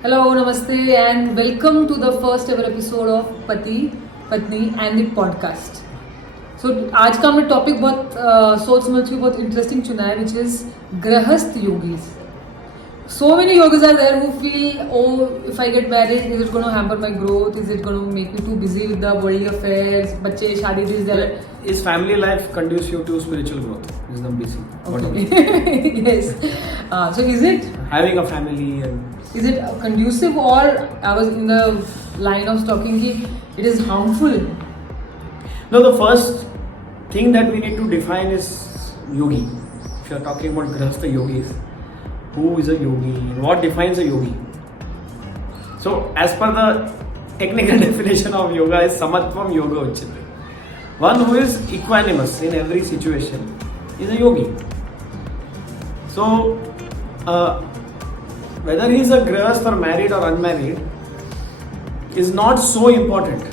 Hello, namaste, and welcome to the first ever episode of Pati, Patni and the podcast. So आज का हमने topic बहुत सोच समझ के बहुत इंटरेस्टिंग चुना है, which is Grahast yogis. So many yogis are there who feel, oh, if I get married, is it going to hamper my growth? Is it going to make me too busy with the worldly affairs? बच्चे शादी this that. Is family life conducive to spiritual growth? Is the basic. Okay. Yes. So is it Having a family and is it conducive, or I was in the line of talking ki it is harmful? no, the first thing that we need to define is yogi. If you are talking about Grahasta yogis, who is a yogi? What defines a yogi? So, as per the technical definition of yoga, is samatvam yoga uchyate. One who is equanimous in every situation is a yogi. So, whether he is a grahast or married or unmarried is not so important.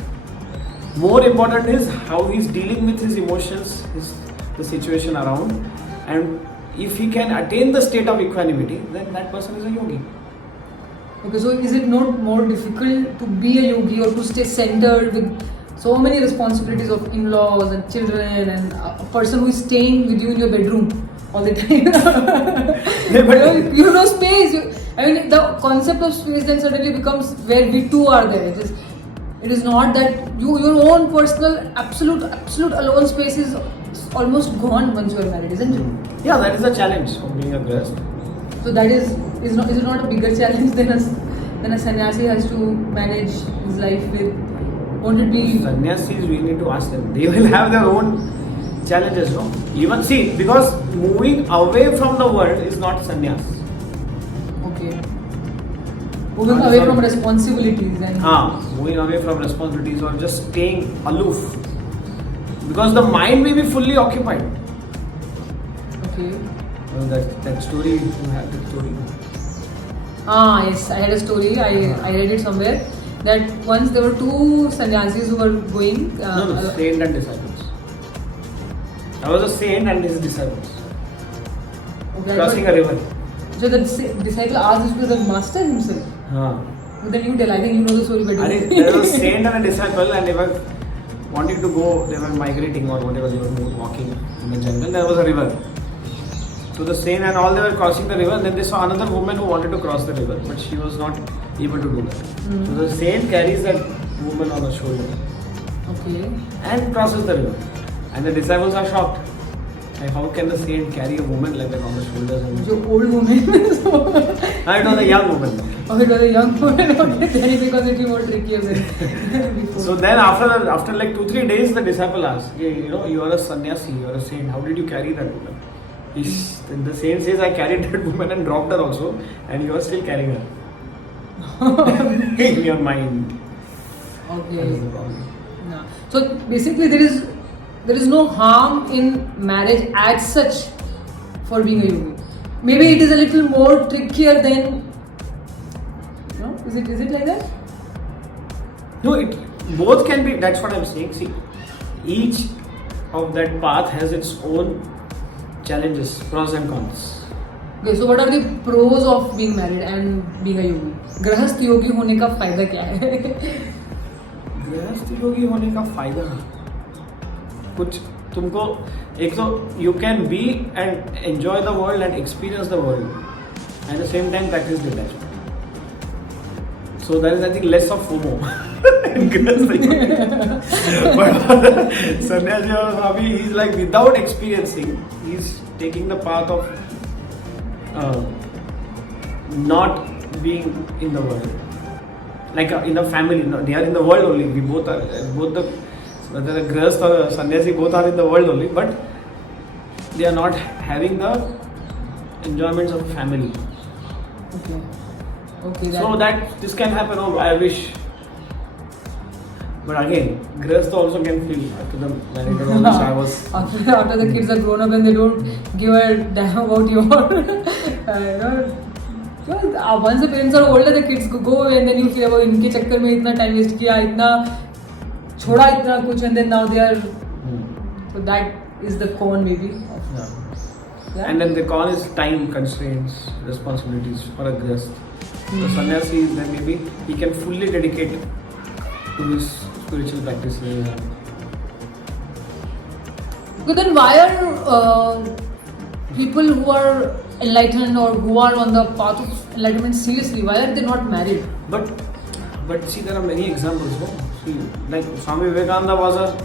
More important is how he is dealing with his emotions, the situation around, and if he can attain the state of equanimity, then that person is a yogi. Okay, so is it not more difficult to be a yogi or to stay centered with so many responsibilities of in-laws and children and a person who is staying with you in your bedroom all the time? You have no space. I mean, the concept of space then suddenly becomes where we two are there. It is not that your own personal absolute alone space is almost gone once you are married, isn't it? Yeah, that is a challenge of being a grahast. So that is it not a bigger challenge than a sannyasi has to manage his life with? Won't it be? Sannyasis, we need to ask them. They will have their own challenges, no? Even see, because moving away from the world is not sannyas. Okay. Moving away from responsibilities and. Moving away from responsibilities or just staying aloof. Because the mind may be fully occupied. Okay. That story, you have that story. Yes, I had a story. I read it somewhere that once there were two sannyasis who were going. Saint and disciples. There was a saint and his disciples crossing a river. So the disciple asked this to the master himself. But then you tell, I think you know the story better. There was a saint and a disciple, and they were wanting to go, they were migrating or whatever, they were walking in the jungle. There was a river. So the saint and all, they were crossing the river, and then they saw another woman who wanted to cross the river, but she was not able to do that. So the saint carries that woman on his shoulder. Okay. And crosses the river. And the disciples are shocked. Like, how can the saint carry a woman like that on the shoulders? And Your old woman. it was a young woman. Oh, it was a young woman. Okay, then because it was more trickier than before. So then after like 2-3 days, the disciple asked, you are a sannyasi, you are a saint, how did you carry that woman? The saint says, I carried that woman and dropped her also, and you are still carrying her. In your mind. Okay. That is the problem. No. So basically there is no harm in marriage as such for being a yogi. Maybe it is a little more trickier than, no? Is it like that? No, both can be, that's what I'm saying. See, each of that path has its own challenges, pros and cons. Okay, so what are the pros of being married and being a yogi? Grahast yogi होने का फायदा क्या है? गृहस्थ योगी होने का फायदा कुछ तुमको एक तो you can be and enjoy the world and experience the world at the same time practice detachment. So there is, I think, less of FOMO in Grahastha yoga. But sannyasi or Swami, he's like without experiencing, he's taking the path of not being in the world. Like in a family, they are in the world only. We both are, whether a grahast or a sannyasi, both are in the world only, but they are not having the enjoyments of family. Okay. So that this can happen. Oh, I wish. But again, grahast also can feel after the married or all I was. After the kids are grown up and they don't give a damn about your. Once the parents are older, the kids go away and then you feel about इनके चक्कर में इतना time waste किया, इतना छोड़ा इतना कुछ, and then now they are. So that is the con maybe. Yeah. And then the con is time constraints, responsibilities for a grahast. The sannyasi is then maybe he can fully dedicate to his spiritual practices. But then why are people who are enlightened or who are on the path of enlightenment seriously, why are they not married? But see, there are many examples. No? See, like Swami Vivekananda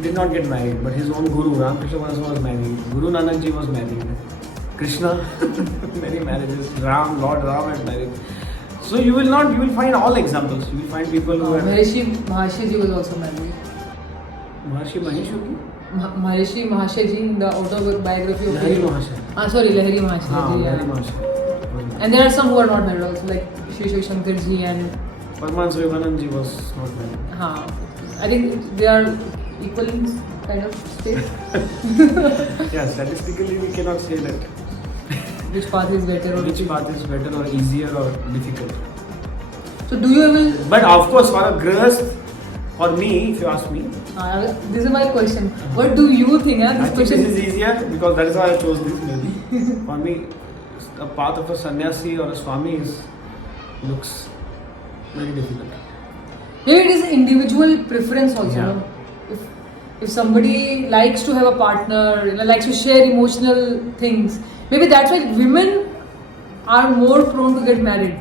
did not get married, but his own guru Ramakrishna was married. Guru Nanak Ji was married. Krishna, many marriages. Lord Ram had married. So you will find all examples. You will find people who are. Maharishi Ji was also married. Maharishi Mahesh Yogi? Maharishi Mahashay Ji in the autobiography of Lahiri Mahashay. Lahiri Mahashay Ji. Lahiri Mahashay. And there are some who are not married also, like Shri Shri Shankar Ji and Paramahansa Vivekananda Ji was not married. I think they are equal in kind of state. Yeah, statistically we cannot say that. Which path is better or which path is better or easier or difficult. So do you ever... But of course for a grahast, for me, if you ask me, this is my question. What do you think? I think this is easier because that is why I chose this maybe. For me, the path of a sannyasi or a swami looks very difficult. Maybe it is individual preference also. Yeah. No? If somebody likes to have a partner, likes to share emotional things, maybe that's why women are more prone to get married.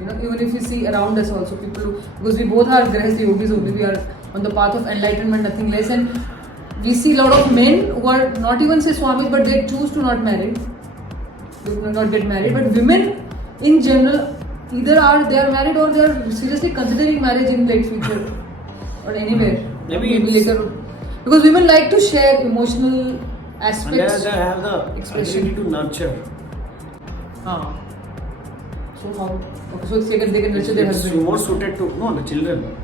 Even if you see around us also, people who, because we both are Grahast yogis only, we are on the path of enlightenment, nothing less, and we see a lot of men who are not even say Swami, but they choose to not marry, not get married. But women in general, either they are married or they are seriously considering marriage in late future or anywhere. Maybe later. Because women like to share emotional aspects. And they have the ability to nurture. So how? Okay, so they can nurture their husband. It's more suited to the children.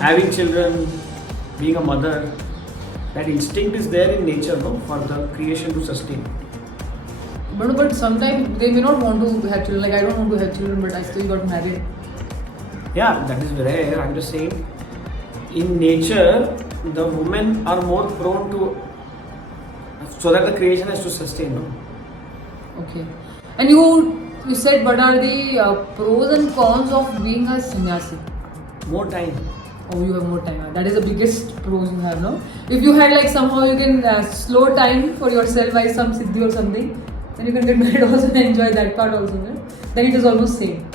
Having children, being a mother, that instinct is there in nature, for the creation to sustain. But sometimes they may not want to have children. Like I don't want to have children, but I still got married. Yeah, that is rare. I'm just saying, in nature, the women are more prone to, so that the creation has to sustain. Okay. And you said what are the pros and cons of being a sannyasi? More time. Oh, you have more time. That is the biggest pros you have, no? If you had like somehow you can slow time for yourself by some siddhi or something, then you can get married also and enjoy that part also, no? Then it is almost same.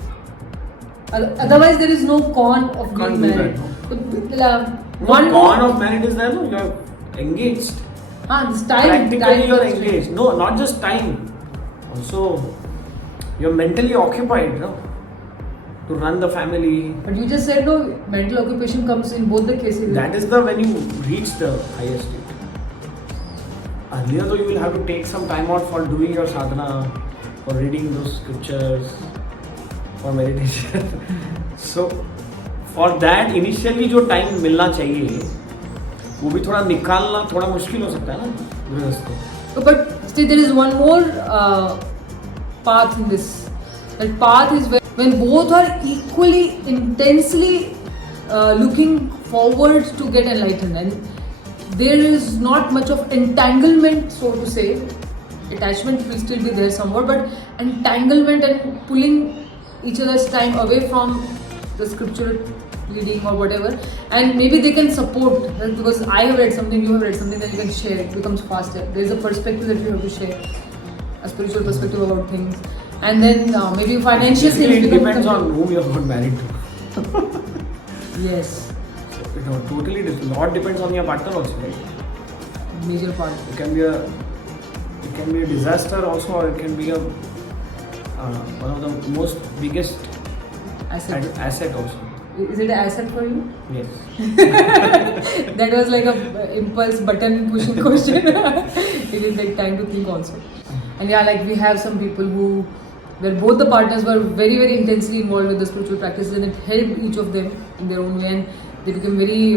Otherwise, there is no con of being married. One con of marriage is that you are engaged. This time. Practically you are engaged. No, not just time. Also, you are mentally occupied, to run the family. But you just said no, mental occupation comes in both the cases. That is when you reach the highest state. Earlier though you will have to take some time out for doing your sadhana, for reading those scriptures, for meditation. So for that initially जो time मिलना चाहिए वो भी थोड़ा निकालना थोड़ा मुश्किल हो सकता है ना गृहस्थ को. But still there is one more path in this. That path is when both are equally intensely looking forward to get enlightened, and there is not much of entanglement, so to say. Attachment will still be there somewhat, but entanglement and pulling each other's time away from the scriptural reading or whatever, and maybe they can support, because I have read something, you have read something, then you can share, it becomes faster. There is a perspective that you have to share, a spiritual perspective about things, and then maybe financial things. It depends on whom you have got married to. Yes. So, totally lot depends on your partner also, right? Major part. It can be a disaster also, or it can be one of the most biggest asset also. Is it an asset for you? Yes. That was like a impulse button pushing question. It will take time to think also. And yeah, like we have some people where both the partners were very, very intensely involved with the spiritual practices, and it helped each of them in their own way, and they became very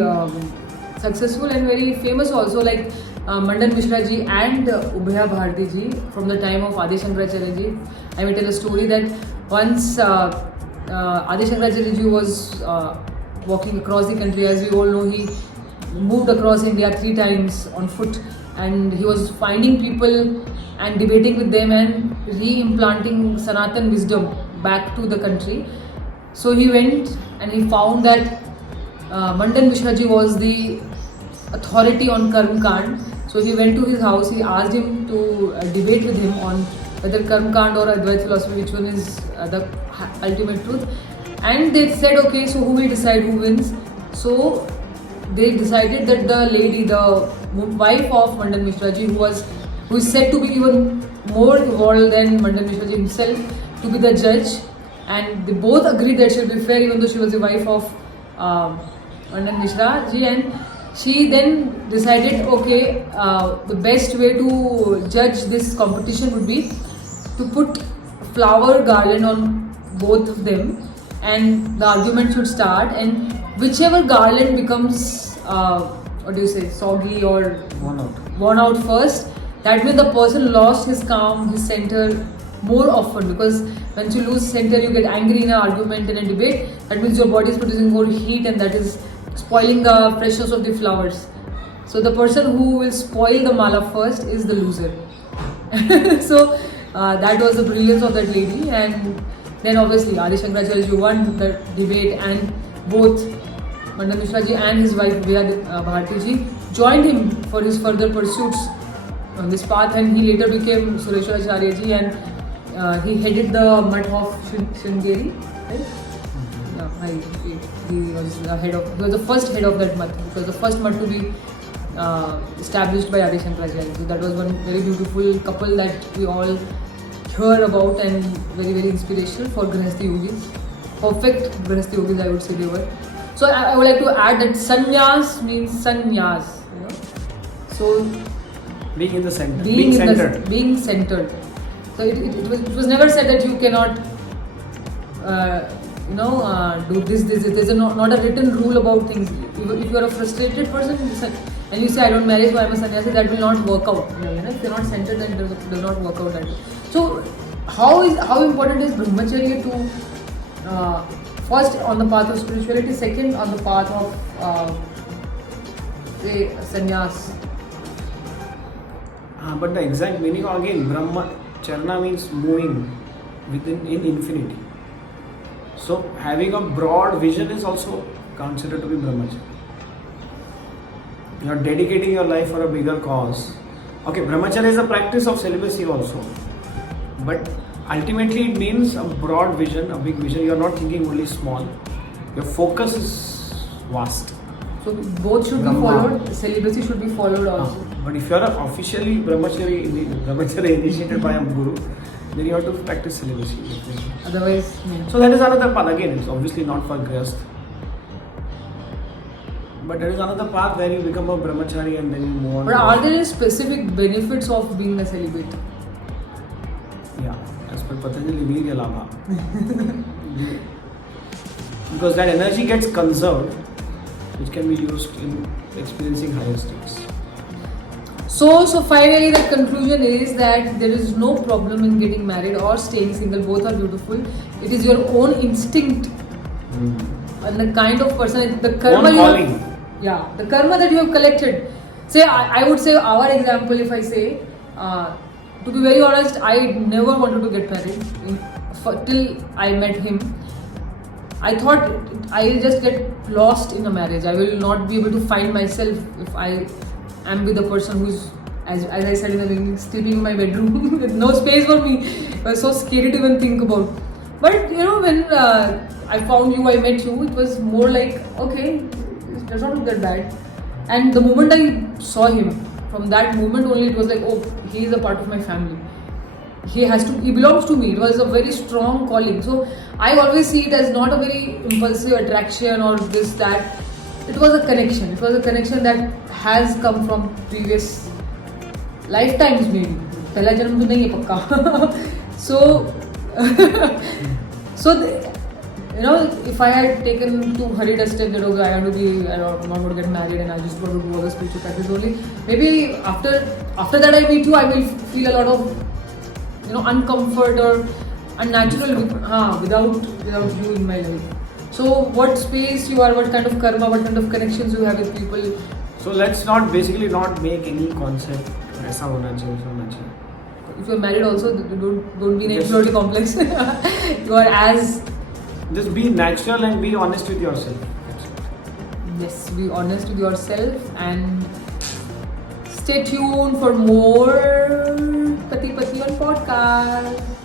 successful and very famous also, like Mandan Mishra ji and Ubhaya Bharti ji from the time of Adi Shankaracharya ji. I will tell a story that once Adi Shankaracharya ji was walking across the country. As we all know, he moved across India 3 times on foot, and he was finding people and debating with them and re-implanting Sanatan wisdom back to the country. So he went and he found that Mandan Mishra ji was the authority on Karm Kand. So he went to his house, he asked him to debate with him on whether Karm Kand or Advaita philosophy, which one is the ultimate truth. And they said, okay, so who will decide who wins? So they decided that the lady, the wife of Mandan Mishra ji, who is said to be even more evolved than Mandan Mishra ji himself, to be the judge. And they both agreed that she will be fair, even though she was the wife of Mandan Mishra ji. And she then decided, okay, the best way to judge this competition would be to put flower garland on both of them, and the argument should start, and whichever garland becomes soggy or worn out first, that means the person lost his calm, his center more often, because once you lose center, you get angry in an argument, in a debate. That means your body is producing more heat, and that is spoiling the freshness of the flowers. So the person who will spoil the mala first is the loser. So that was the brilliance of that lady. And then obviously Adi Shankaracharya ji won the debate, and both Mandan Mishra ji and his wife Bharati ji joined him for his further pursuits on this path, and he later became Sureshwaracharya ji, and he headed the mutt of Sringeri, right? He was the first head of that mutt. It was the first mutt to be established by Adi Shankaracharya. So that was one very beautiful couple that we all hear about, and very, very inspirational for Grahast yogis. Perfect Grahast yogis, I would say they were. So I would like to add that sannyas means sannyas. So being in the center, being centered. So it was never said that you cannot do this. There's not a written rule about things. If you are a frustrated person and you say, I don't marry, so I'm a sannyasi, that will not work out. If you're not centered, then it does not work out that way. So how important is brahmacharya to first on the path of spirituality, second on the path of sannyas? But the exact meaning again, brahmacharya means moving in infinity. So having a broad vision is also considered to be brahmacharya. You are dedicating your life for a bigger cause. Okay, brahmacharya is a practice of celibacy also. But ultimately it means a broad vision, a big vision. You are not thinking only small. Your focus is vast. So both should be followed. Celibacy should be followed also. But if you are officially brahmachari initiated by a guru, then you have to practice celibacy. Otherwise, so that is another path. Again, it's obviously not for Grahast. But there is another path where you become a brahmachari and then you move on. But are there any specific benefits of being a celibate? Yeah, as per Patanjali, Virya Labha. Because that energy gets conserved, which can be used in experiencing higher states. So finally the conclusion is that there is no problem in getting married or staying single. Both are beautiful. It is your own instinct and the kind of person, the karma the karma that you have collected. Say, I would say our example, if I say, to be very honest, I never wanted to get married till I met him. I thought I will just get lost in a marriage. I will not be able to find myself if I am with a person who is, as I said in the beginning, sleeping in my bedroom with no space for me. It was so scary to even think about. But when I found you, I met you, it was more like, okay, it does not look that bad. And the moment I saw him, from that moment only, it was like, oh, he is a part of my family. He belongs to me. It was a very strong calling. So I always see it as not a very impulsive attraction or this, that. It was a connection. It was a connection that has come from previous lifetimes maybe. Pehla janam to nahi hai pakka. So, if I had taken too hurried a step that I'm not going to get married and I just want to do all the spiritual practice only, maybe after that I meet you, I will feel a lot of uncomfort or unnatural without you in my life. So what space you are, what kind of karma, what kind of connections you have with people. So let's not make any concept. ऐसा होना चाहिए, if you're married also, don't be in an Yes. inferiority complex. You are as, Just be natural and be honest with yourself. That's it. yes, be honest with yourself and stay tuned for more Pati Patni on podcast.